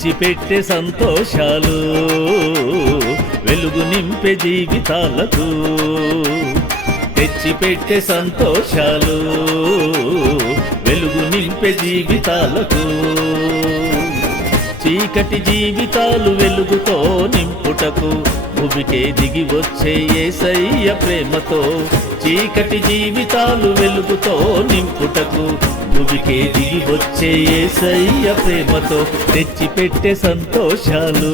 తెచ్చిపెట్టే సంతోషాలు వెలుగు నింపే జీవితాలకు తెచ్చిపెట్టే సంతోషాలు వెలుగు నింపే జీవితాలకు చీకటి జీవితాలు వెలుగుతో నింపుటకు భూమికే దిగి వచ్చే యేసయ్య ప్రేమతో చీకటి జీవితాలు వెలుగుతో నింపుటకు భూమికే దిగి వచ్చే యేసయ్య ప్రేమతో తెచ్చిపెట్టే సంతోషాలు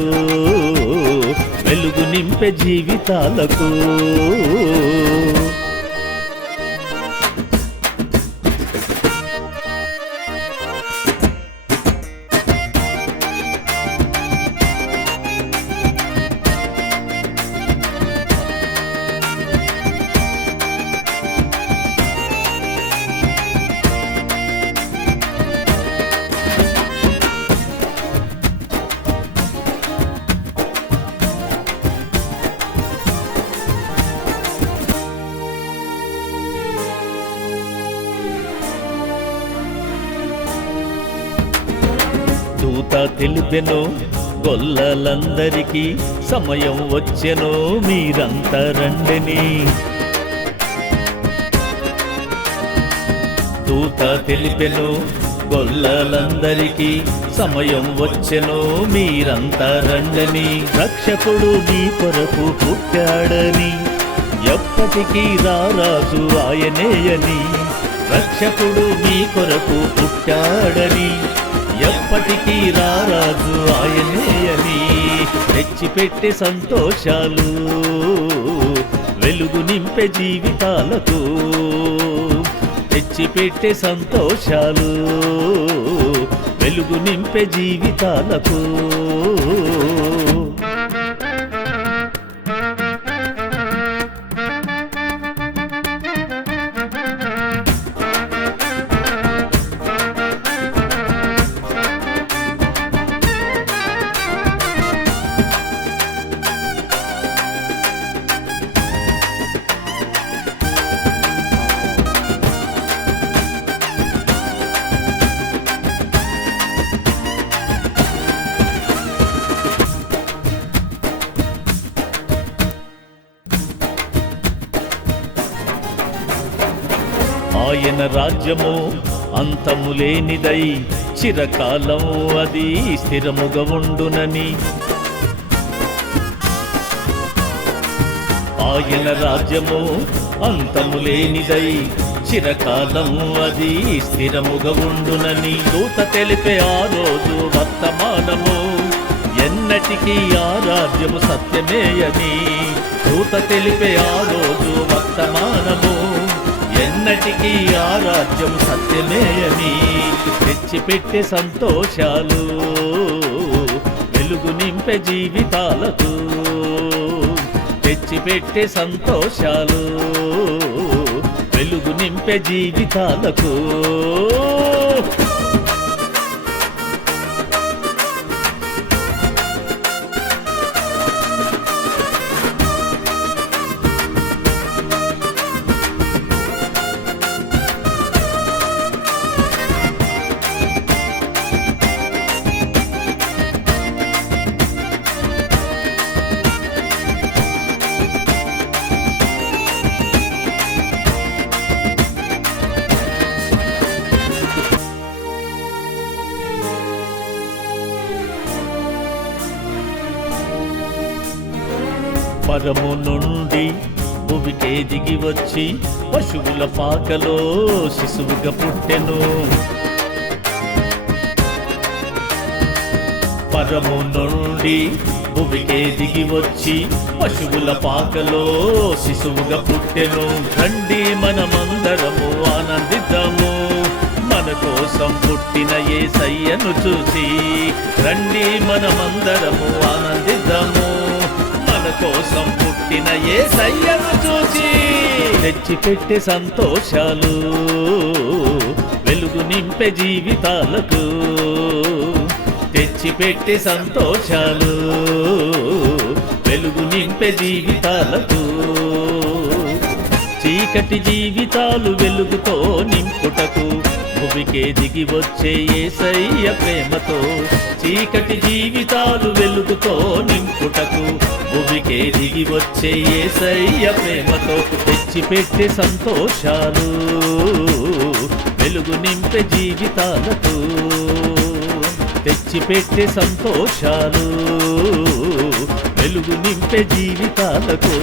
వెలుగు నింపే జీవితాలకు దూత తెలిపెను గొల్లలందరికీ సమయం వచ్చెను మీరంతా రండిని దూత తెలిపెను గొల్లలందరికీ సమయం వచ్చెను మీరంతా రండని రక్షకుడు మీ కొరకు పుట్టాడని ఎప్పటికీ రారాజు ఆయనేయని రక్షకుడు మీ కొరకు పుట్టాడని ఎప్పటికీ రారాజు ఆయనేయని తెచ్చిపెట్టే సంతోషాలు వెలుగు నింపే జీవితాలకు తెచ్చిపెట్టే సంతోషాలు వెలుగు నింపే జీవితాలకు ఆయన రాజ్యము అంతము లేనిదై చిరకాలం అది స్థిరముగా ఉండునని ఆయన రాజ్యము అంతము లేనిదై చిరకాలం అది స్థిరముగా ఉండునని దూత తెలిపే ఆ రోజు వర్తమానము ఎన్నటికీ ఆ రాజ్యము సత్యమేయని దూత తెలిపే ఆ రోజు వర్తమానము ఎన్నటికీ ఆ రాజ్యం సత్యమేయని తెచ్చిపెట్టే సంతోషాలు వెలుగు నింపే జీవితాలకు తెచ్చిపెట్టే సంతోషాలు వెలుగు నింపే జీవితాలకు పరము నుండి భూమికే దిగి వచ్చి పశువుల పాకలో శిశువుగా పుట్టెను పరము నుండి భూమికే దిగి వచ్చి పశువుల పాకలో శిశువుగా పుట్టెను రండి మనమందరము ఆనందిద్దాము మన కోసం పుట్టిన యేసయ్యను చూసి రండి మనమందరము ఆనందిద్దాము కోసం పుట్టిన యేసయ్యను చూసి తెచ్చిపెట్టే సంతోషాలు వెలుగు నింపే జీవితాలకు తెచ్చిపెట్టే సంతోషాలు వెలుగు నింపే జీవితాలకు చీకటి జీవితాలు వెలుగుతో నింపుటకు భువికే దిగి వచ్చే యేసయ్య ప్రేమతో చీకటి జీవితాలు వెలుగుతో నింపుటకు భువికే దిగి వచ్చే యేసయ్య ప్రేమతో తెచ్చిపెట్టే సంతోషాలు వెలుగు నింపే జీవితాలకు తెచ్చిపెట్టే సంతోషాలు వెలుగు నింపే జీవితాలకు